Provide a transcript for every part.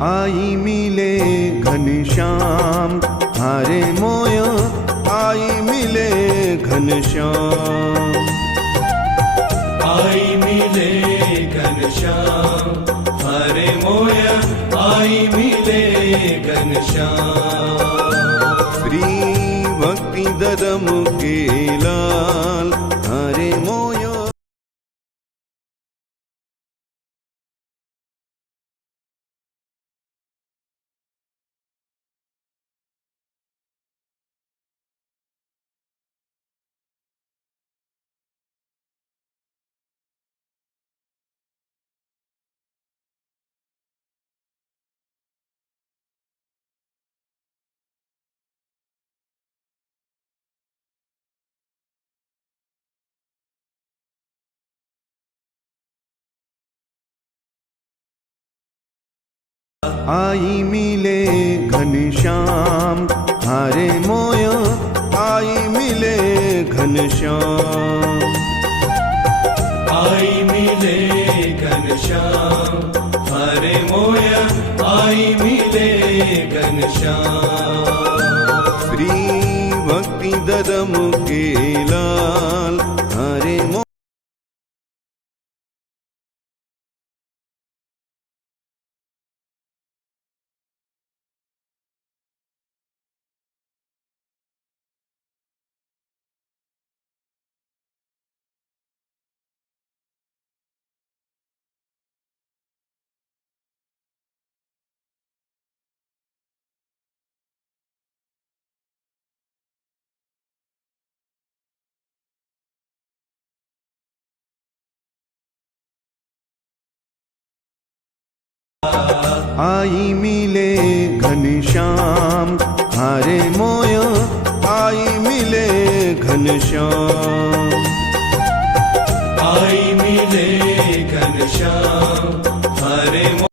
आई मिले घनश्याम हारे मोय आई मिले घनश्याम आई मिले घनश्याम हरे मोय आई मिले घनश्याम श्री भक्ति धर्म के लाल हरे मोय आई मिले घनश्याम हारे मोय आई मिले घनश्याम आई मिले घनश्याम हरे मोय आई मिले घनश्याम श्री भक्ति धर्म के लाल हरे मोय आई मिले घनश्याम हारे मोय आई मिले घनश्याम आई मिले घनश्याम हरे मोय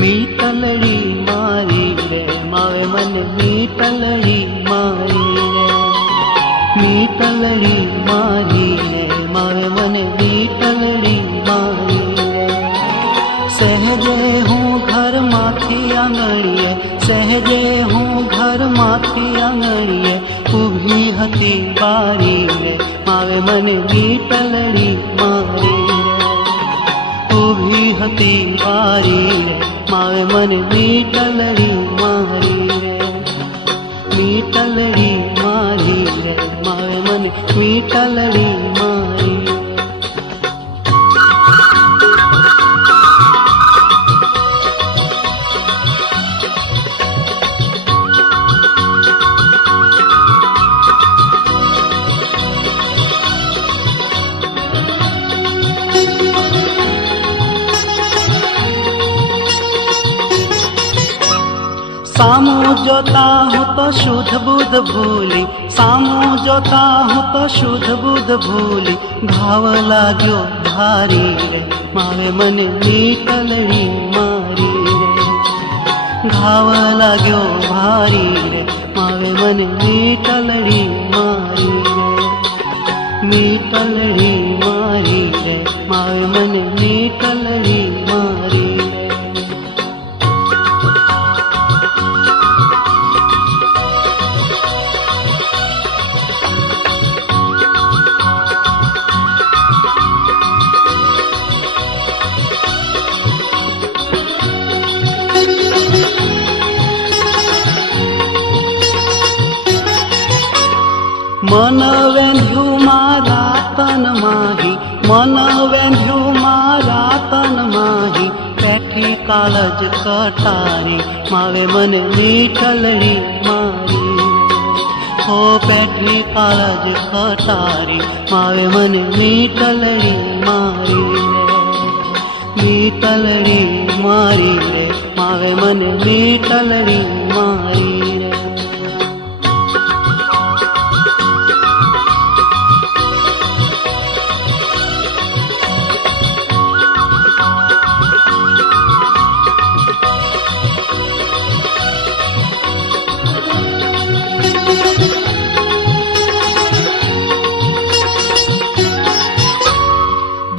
मीतलड़ी मारी रे मावे मन मीतलड़ी मारी रे मीतलड़ी मारी रे मावे मन मीतलड़ी मारी रे सहजे हूँ घर माथी आंगणीए सहजे हूँ घर माथी आंगणीए उभी हती बारी रे मावे मन मीतलड़ी मारी रे उभी हती बारी रे मावे मन मीतलड़ी मारी रे मीतलड़ी मारी रे मावे मन मीतलड़ी मारी रे सामू जोता हूँ तो शुद्ध बुद्ध भूली सामू जोता हूँ तो शुद्ध बुद्ध भूली घाव लाग्यो भारी रे मावे मन मीतलड़ी मारी रे घाव लाग्यो भारी रे मावे मन मीतलड़ी मारी रे मीतलड़ी मारी रे मावे मन मीतलड़ी मारी रे मन वेंध्यू मारा तन माही मन वेंध्यू કાળજ કટારી માવે મને મીઠલડી મારી હો પેટની કાળજ કટારી માવે મને મીઠલડી મારી મીઠલડી મારી રે માવે મને મીઠલડી મારી રે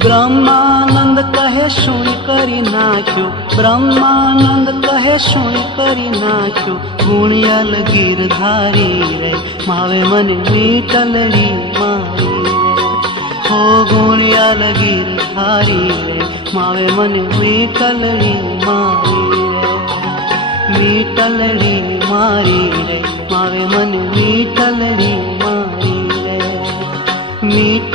બ્રહ્માનંદ કહે શું કરી નાખ્યું બ્રહ્માનંદ કહે શું કરી નાખ્યું ગુણિયલ ગીરધારી રે માવે મને મીઠલડી મારી રે હો ગુણિયલ ગીરધારી રે માવે મને મીઠલડી મારી રે મીઠલડી મારી રે માવે મને મીઠલ